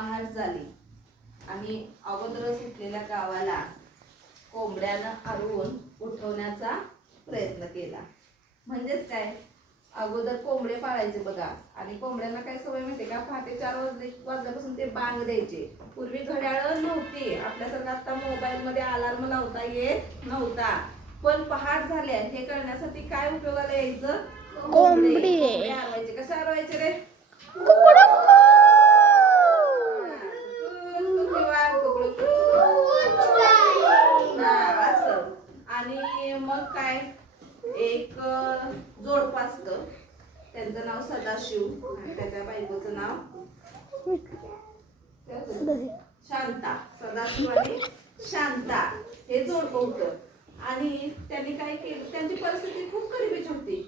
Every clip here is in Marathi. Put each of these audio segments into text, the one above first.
पहाट झाली. आणि अगोदर सुटलेल्या गावाला कोंबड्यानं अडवून उठवण्याचा प्रयत्न केला. म्हणजेच काय? अगोदर कोंबडे पाळायचे बघा. आणि कोंबड्यांना काय सवय माहिती का? पहाटे चार वाजले वाजल्यापासून ते बांग द्यायचे. पूर्वी घड्याळ नव्हती. आपल्यासारखं आता मोबाईल मध्ये अलार्म लावता येत नव्हता. पण पहाट झाल्या हे कळण्यासाठी काय उपयोगाला यायचं? कोंबडी. कोंबडे. आरवायचे कसे आरवायचे रे किंवा हा, असं आणि मग काय? एक जोडपं असतं त्यांचं नाव सदाशिव आणि त्याच्या बायकोचं नाव शांता. सदाशिव आणि शांता. हे जोडपं होतं. आणि त्यांनी काय केलं? त्यांची परिस्थिती खूप गरिबीची होती.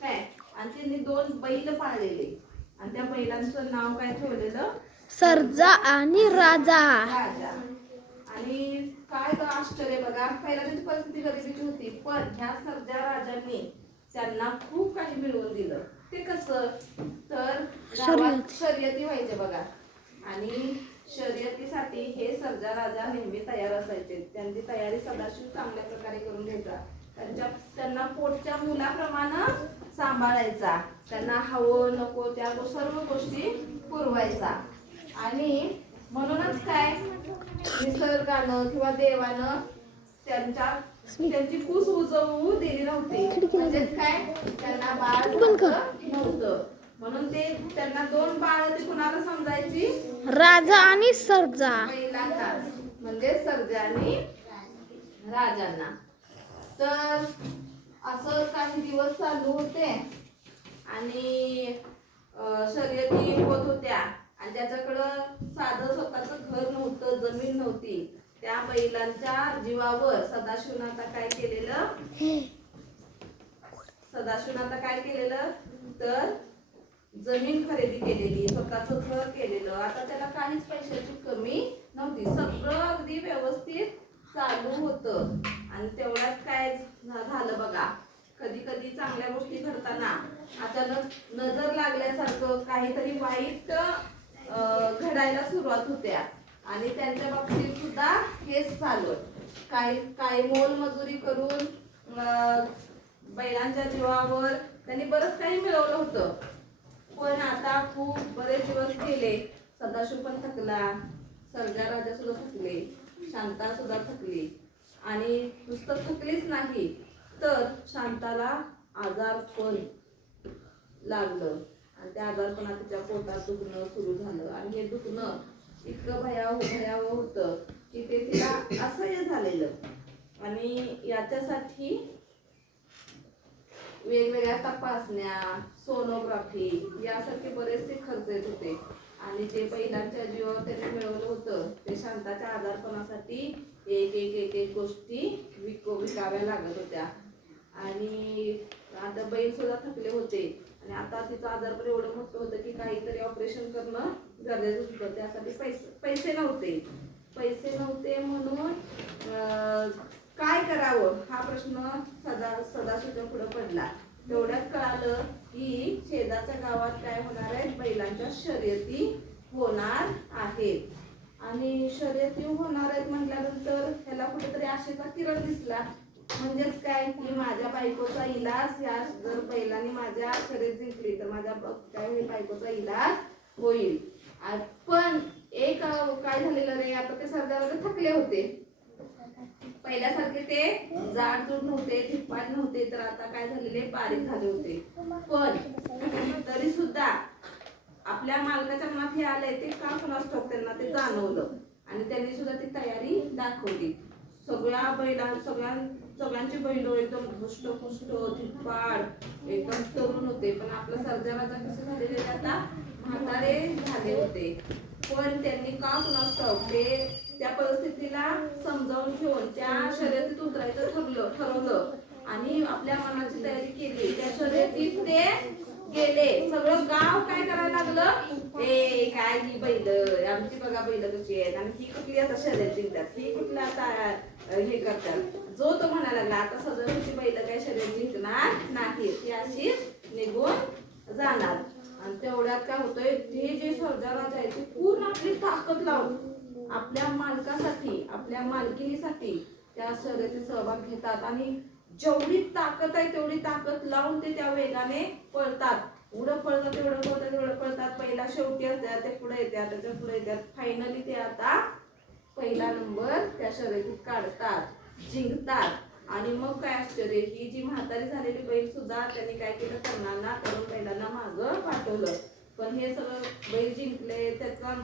काय? आणि त्यांनी दोन बैल पाळलेले. आणि त्या बैलांचं नाव काय ठेवलेलं? सर्जा आणि राजा. राजा. आणि काय तो आश्चर्य बघा. पहिला त्यांची परिस्थिती गरिबीची होती. पण ह्या सर्जा राजांनी त्यांना खूप काही मिळवून दिलं. ते कसं? तर गावात शर्यती. व्हायचे बघा. आणि शर्यतीसाठी हे सर्जा राजा नेहमी तयार असायचे. त्यांची तयारी सदाशिव चांगल्या प्रकारे करून घ्यायचा. त्यांच्या त्यांना पोटच्या मुलाप्रमाणे सांभाळायचा. त्यांना हवं नको त्या गो- सर्व गोष्टी पुरवायचा. आणि म्हणूनच काय? निसर्गानं किंवा देवानं त्यांच्या त्यांची कुस उजवू दिली नव्हती. म्हणजेच काय? त्यांना बाळ नव्हतं. म्हणून ते त्यांना दोन बाळ ते कुणाला समजायची? राजा आणि सर्जा. पहिल्यांदाच म्हणजे सर्जा आणि राजांना. तर असं काही दिवस चालू होते. आणि शर्यती होत होत्या. आणि त्याच्याकडं साधं स्वतःचं घर नव्हतं जमीन नव्हती. त्या बैलांच्या जीवावर सदाशिवनं आता काय केलेलं? सदाशिवनं आता काय केलेलं? तर जमीन खरेदी केलेली स्वतःचं घर केलेलं. आता त्याला काहीच पैशाची कमी नव्हती. सगळं अगदी व्यवस्थित चालू होतं. आणि तेवढ्यात काय झालं बघा. कधी कधी चांगल्या गोष्टी घडताना अचानक नजर लागल्यासारखं काहीतरी वाईट घडायला सुरुवात होत्या. आणि त्यांच्या बाबतीत सुद्धा हेच झालं काही काही मोल मजुरी करून बैलांच्या जीवावर त्यांनी बरंच काही मिळवलं होतं. पण आता खूप बरेच दिवस गेले सदाशिव पण थकला सरजा राजा सुद्धा थकले शांता सुद्धा थकली. आणि नुसतं थकलीच नाही तर शांताला आजार पण लागलं. आणि त्या आजारपणा तिच्या पोटात दुखणं सुरू झालं. आणि हे दुखणं इतकं भयावह भयावह होतं की ते तिला असह्य झालेलं. आणि याच्यासाठी वेगवेगळ्या तपासण्या सोनोग्राफी यासारखे बरेचसे खर्च येत होते. आणि जे पहिल्यांच्या जीवावर त्यांनी मिळवलं होतं ते शांताच्या आजारपणासाठी एक एक एक एक गोष्टी विको विकाव्या लागत होत्या. आणि आता बैल सुद्धा थकले होते. आणि आता तिचं आजारपण एवढं मोठं होतं की काहीतरी ऑपरेशन करणं गरजेचं होतं. त्यासाठी पैसे पैसे नव्हते. पैसे नव्हते म्हणून काय करावं? हा प्रश्न सदा सदाशिवच्या पुढे पडला. तेवढ्यात कळालं की शेजारच्या गावात काय होणार आहे? बैलांच्या शर्यती होणार आहेत. आणि शर्यती होणार आहेत म्हटल्यानंतर ह्याला कुठेतरी आशेचा किरण दिसला. म्हणजेच काय? की माझ्या बायकोचा इलाज या जर बैलाने माझ्या शरीर जिंकली तर माझ्या काय होईल बायकोचा इलाज होईल. पण एक काय झालेलं रे आता ते सरदार थकले होते. पहिल्यासारखे ते जाडजूड नव्हते धिप्पाड नव्हते तर आता काय झालेले बारीक झाले होते. पण तरी सुद्धा आपल्या मालकाच्या मनात हे आलंय ते का कुणास त्यांना ते जाणवलं. आणि त्यांनी सुद्धा ती तयारी दाखवली. सगळ्या बैला सगळ्या सगळ्यांची बहीण हो, एकदम धुष्टपुष्ट धिप्पाड एकदम तरुण होते. पण आपला सर्जा राजा कसे झालेले आता? म्हातारे झाले होते. पण त्यांनी का कुणास ते त्या परिस्थितीला समजावून घेऊन त्या शर्यतीत उतरायचं ठरलं ठरवलं. आणि आपल्या मनाची तयारी केली. त्या शर्यतीत ते गेले. सगळं गाव काय करायला लागलं? ए काय ही बैल? आमची बघा बैल कशी आहेत. आणि ही कुठली आता शर्यत जिंकतात. ही कुठला आता हे करतात. जो तो म्हणायला लागला आता सजवची बैल काय शर्यत जिंकणार नाही. ती अशीच निघून जाणार. आणि तेवढ्यात काय होतंय ते जे सर्जा आहे ते पूर्ण आपली ताकद लावून आपल्या मालकासाठी आपल्या मालकिनीसाठी त्या शर्यतीत सहभाग घेतात. आणि जेवढी ताकद आहे तेवढी ताकद लावून ते त्या वेगाने पळतात. उडं पळतात एवढं पळतात एवढं पळतात. पहिला शेवटी असतात ते पुढे येतात त्याच्या पुढे येतात फायनली ते आता पहिला नंबर त्या शर्यतीत काढतात जिंकतात. आणि मग काय आश्चर्य ही जी म्हातारी झालेली बैल सुद्धा त्यांनी काय केलं? तरुणांना तरुण बैलांना मागं पाठवलं. पण हे सगळं बैल जिंकले त्याचा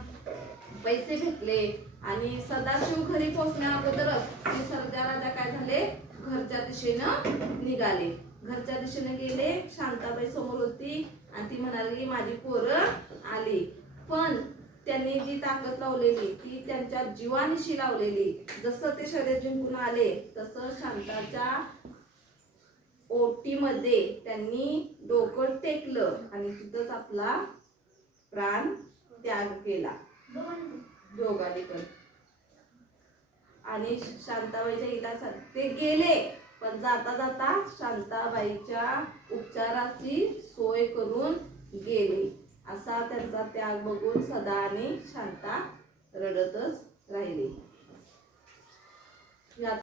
पैसे भेटले. आणि सदाशिव घरी पोहोचण्या अगोदरच ते सरदार राजा काय झाले? घरच्या दिशेनं निघाले. घरच्या दिशेने गेले शांताबाई समोर होती आणि ती म्हणाली माझी पोरं आली. पण त्यांनी जी ताकद लावलेली ती त्यांच्या जीवानिशी लावलेली. जसं ते शर्यत जिंकून आले तसं शांताच्या ओटीमध्ये त्यांनी डोकं टेकलं आणि तिथंच आपला प्राण त्याग केला. दोघांनी पण. आणि शांताबाईच्या इलासाठी ते गेले. पण जाता जाता शांताबाईच्या उपचाराची सोय करून गेले. असा त्यांचा त्याग बघून सदा आणि शांता रडतच राहिली.